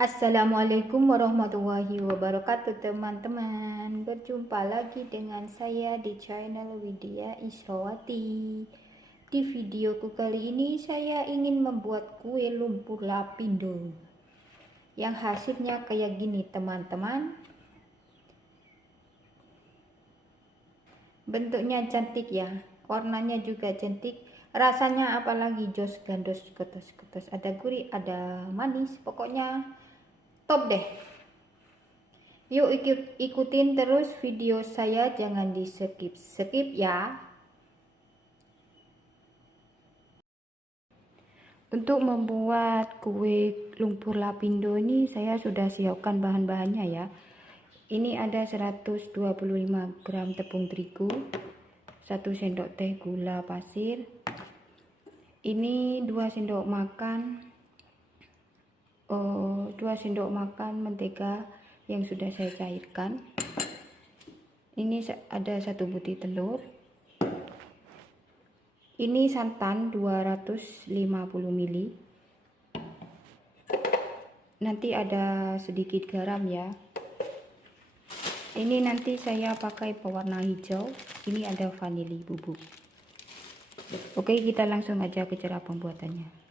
Assalamualaikum warahmatullahi wabarakatuh teman-teman. Berjumpa lagi dengan saya di channel Widya Israwati. Di videoku kali ini saya ingin membuat kue lumpur lapindo yang hasilnya kayak gini teman-teman. Bentuknya cantik ya, warnanya juga cantik, rasanya apalagi jos gandos ketos-ketos, ada gurih ada manis, pokoknya top deh. Yuk ikutin terus video saya, jangan di skip ya. Untuk membuat kue lumpur lapindo ini saya sudah siapkan bahan-bahannya ya. Ini ada 125 gram tepung terigu, 1 sendok teh gula pasir, ini 2 sendok makan mentega yang sudah saya cairkan. Ini ada 1 butir telur. Ini santan 250 ml. Nanti ada sedikit garam ya. Ini nanti saya pakai pewarna hijau. Ini ada vanili bubuk. Oke, kita langsung aja ke cara pembuatannya.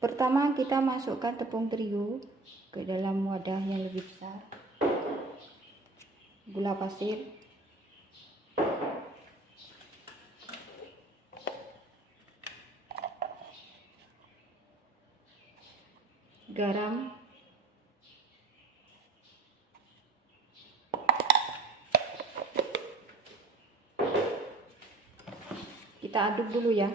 Pertama kita masukkan tepung terigu ke dalam wadah yang lebih besar. Gula pasir, garam, kita aduk dulu ya.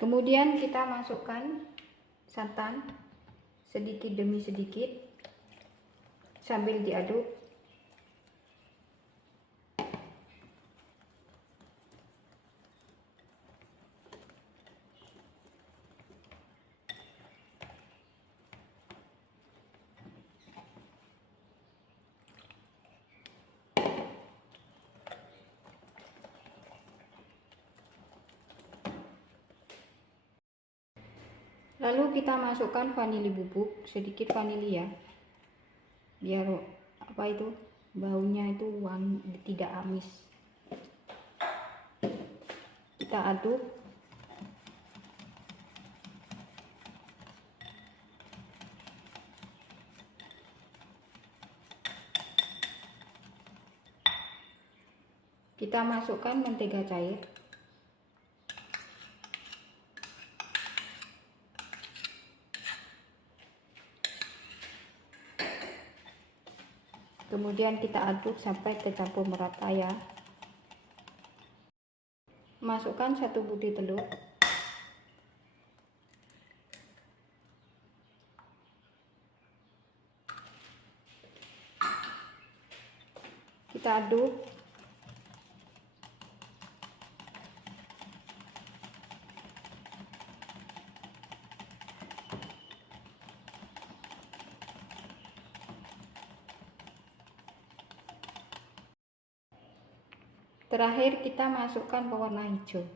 Kemudian kita masukkan santan sedikit demi sedikit sambil diaduk. Lalu kita masukkan vanili bubuk, sedikit vanili ya, biar baunya itu tidak amis. Kita aduk. Kita masukkan mentega cair. Kemudian kita aduk sampai tercampur merata ya. Masukkan 1 butir telur. Kita aduk. Terakhir kita masukkan pewarna hijau.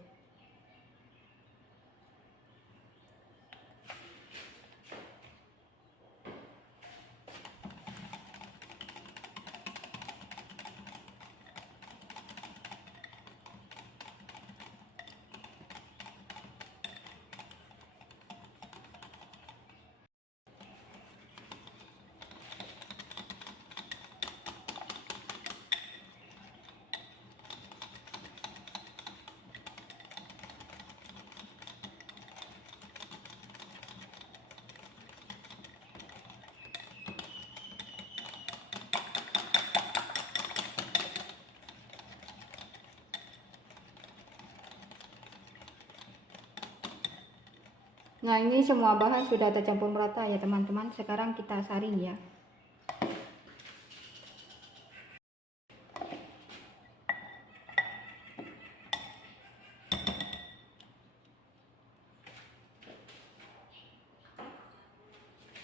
Nah, ini semua bahan sudah tercampur merata ya teman-teman. Sekarang kita saring ya.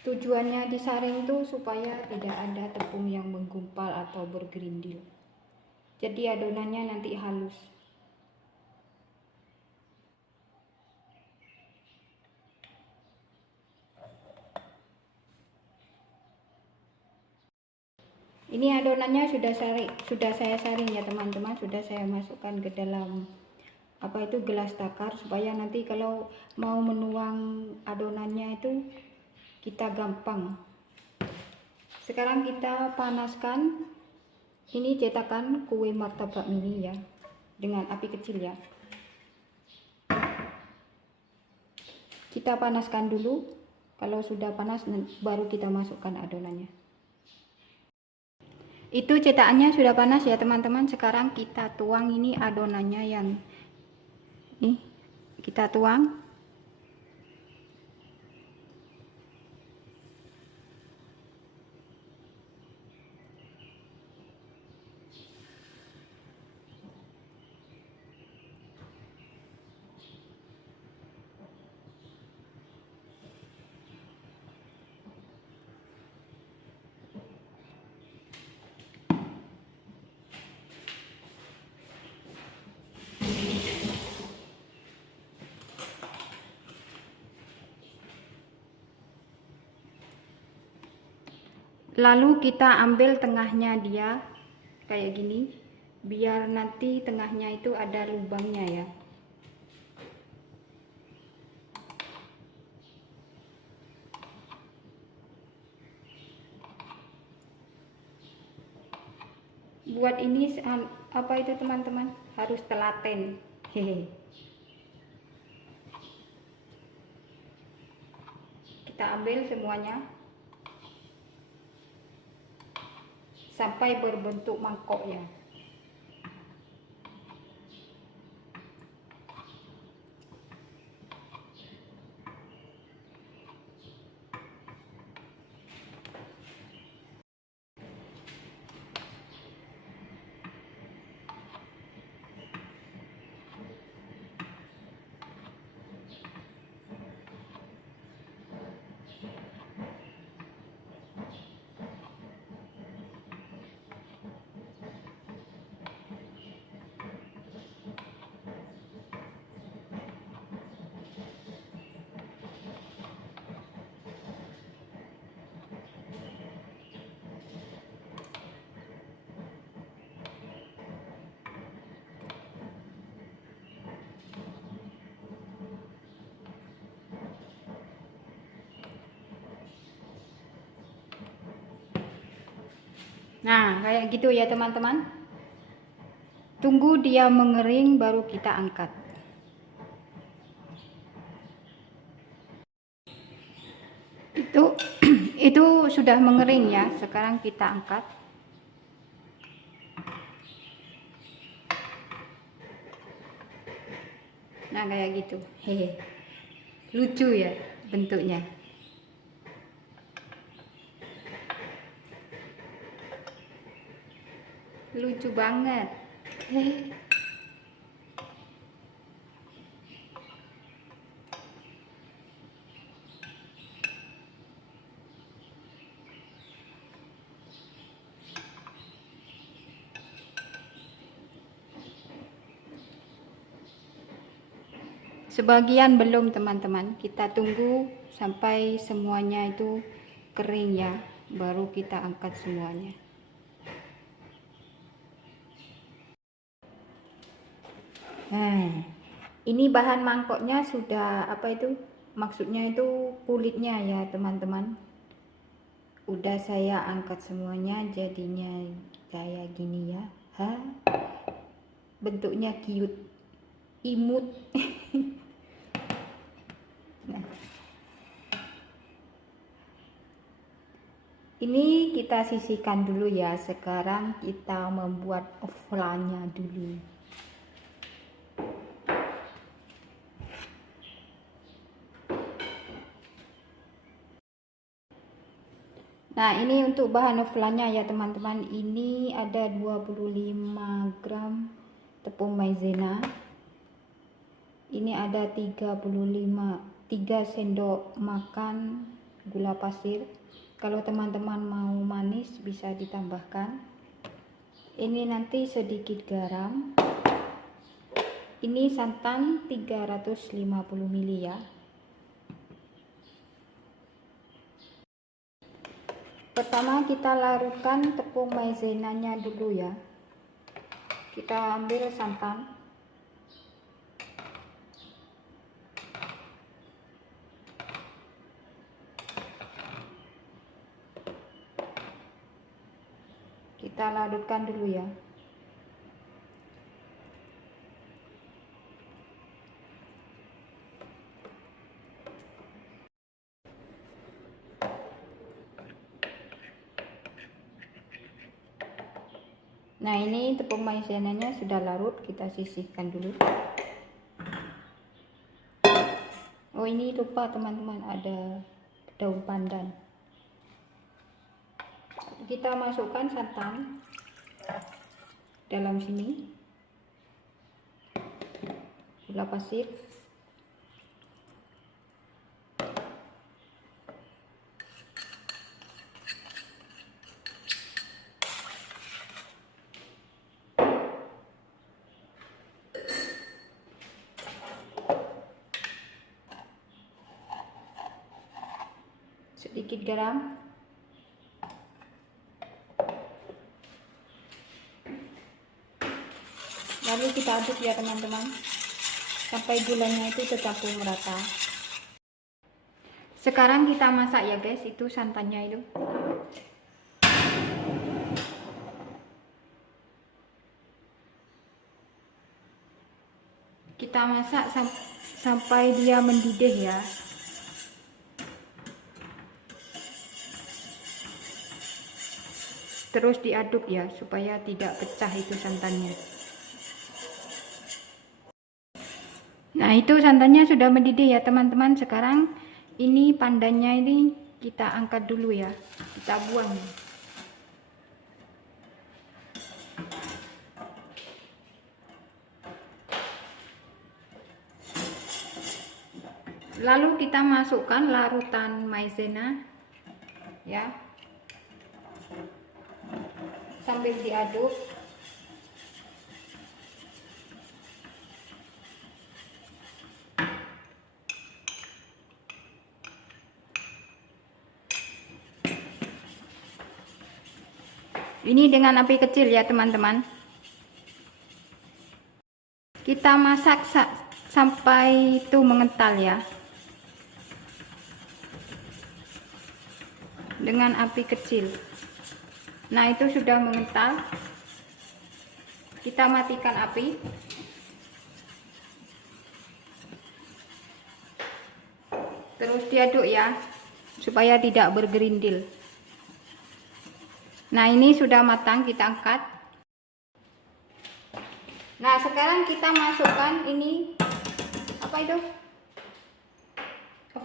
Tujuannya disaring itu supaya tidak ada tepung yang menggumpal atau bergerindil. jadi adonannya nanti halus. Ini adonannya sudah saya saring ya teman-teman, sudah saya masukkan ke dalam gelas takar, supaya nanti kalau mau menuang adonannya itu kita gampang. Sekarang kita panaskan ini cetakan kue martabak mini ya, dengan api kecil ya. Kita panaskan dulu, kalau sudah panas baru kita masukkan adonannya. Itu cetakannya sudah panas ya teman-teman. Sekarang kita tuang ini adonannya, yang nih kita tuang. Lalu kita ambil tengahnya dia kayak gini, biar nanti tengahnya itu ada lubangnya ya. Buat ini itu teman-teman, harus telaten. Hehe. Kita ambil semuanya sampai berbentuk mangkok ya. Nah, kayak gitu ya teman-teman. Tunggu dia mengering baru kita angkat. Itu itu sudah mengering ya. Sekarang kita angkat. Nah, kayak gitu. Hehe. Lucu ya bentuknya. Lucu banget. Sebagian belum teman-teman, kita tunggu sampai semuanya itu kering ya, baru kita angkat semuanya. Nah, ini bahan mangkoknya sudah maksudnya itu kulitnya ya teman-teman. Udah saya angkat semuanya, jadinya kayak gini ya. Bentuknya cute, imut. Nah, ini kita sisihkan dulu ya. Sekarang kita membuat oflannya dulu. Nah, ini untuk bahan oflannya ya teman-teman. Ini ada 25 gram tepung maizena. Ini ada 3 sendok makan gula pasir. Kalau teman-teman mau manis bisa ditambahkan. Ini nanti sedikit garam. Ini santan 350 ml ya. Pertama kita larutkan tepung maizenanya dulu ya. Kita ambil santan. Kita larutkan dulu ya. Nah, ini tepung maizenanya sudah larut, kita sisihkan dulu. Oh, ini lupa teman-teman, ada daun pandan. Kita masukkan santan dalam sini, gula pasir, sedikit garam, lalu kita aduk ya teman-teman sampai gulanya itu tercampur merata. Sekarang kita masak ya guys, itu santannya itu. Kita masak sampai dia mendidih ya. Terus diaduk ya supaya tidak pecah itu santannya. Nah, itu santannya sudah mendidih ya teman-teman. Sekarang ini pandannya ini kita angkat dulu ya, kita buang. Lalu kita masukkan larutan maizena ya, sambil diaduk. Ini dengan api kecil ya teman-teman. Kita masak sampai itu mengental ya, dengan api kecil. Nah, itu sudah mengental. Kita matikan api. Terus diaduk ya supaya tidak bergerindil. Nah, ini sudah matang, kita angkat. Nah, sekarang kita masukkan ini apa itu,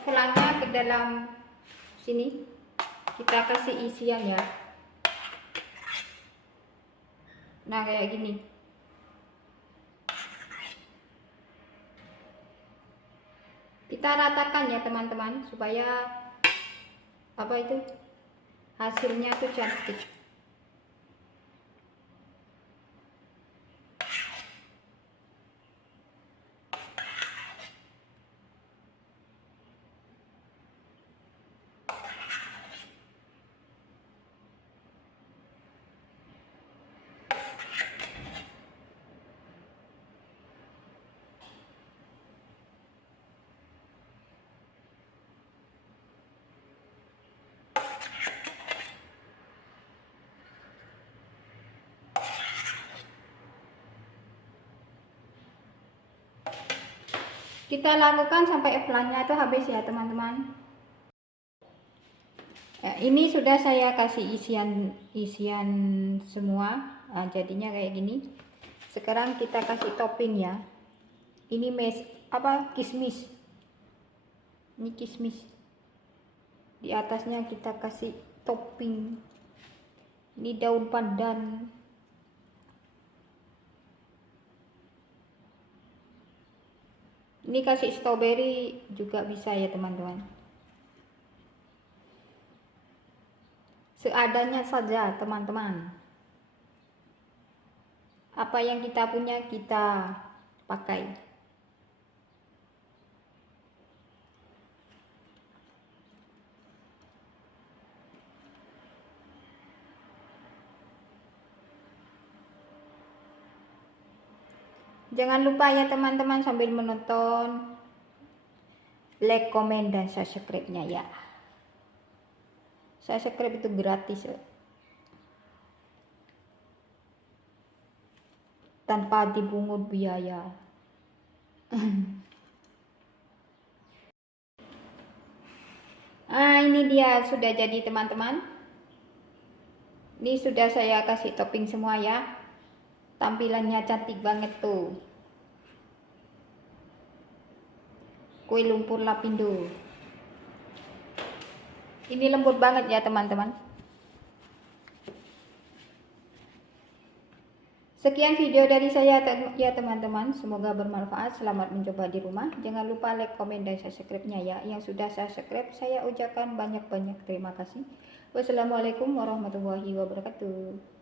flannya ke dalam sini. Kita kasih isian ya. Nah, kayak gini. Kita ratakan ya teman-teman supaya apa itu hasilnya tuh cantik. Kita lakukan sampai flannya itu habis ya teman-teman. Ya, ini sudah saya kasih isian semua. Nah, jadinya kayak gini. Sekarang kita kasih topping ya. Ini kismis. Ini kismis. Di atasnya kita kasih topping. Ini daun pandan. Ini kasih strawberry juga bisa ya teman-teman. Seadanya saja teman-teman. Apa yang kita punya kita pakai. Jangan lupa ya teman-teman, sambil menonton, like, komen, dan subscribe-nya ya. Subscribe itu gratis ya. Tanpa dipungut biaya. Ini dia sudah jadi teman-teman. Ini sudah saya kasih topping semua ya. Tampilannya cantik banget tuh. Kue lumpur lapindo. Ini lembut banget ya teman-teman. Sekian video dari saya ya teman-teman, semoga bermanfaat. Selamat mencoba di rumah. Jangan lupa like, komen, dan subscribe-nya ya. Yang sudah subscribe saya ucapkan banyak-banyak terima kasih. Wassalamualaikum warahmatullahi wabarakatuh.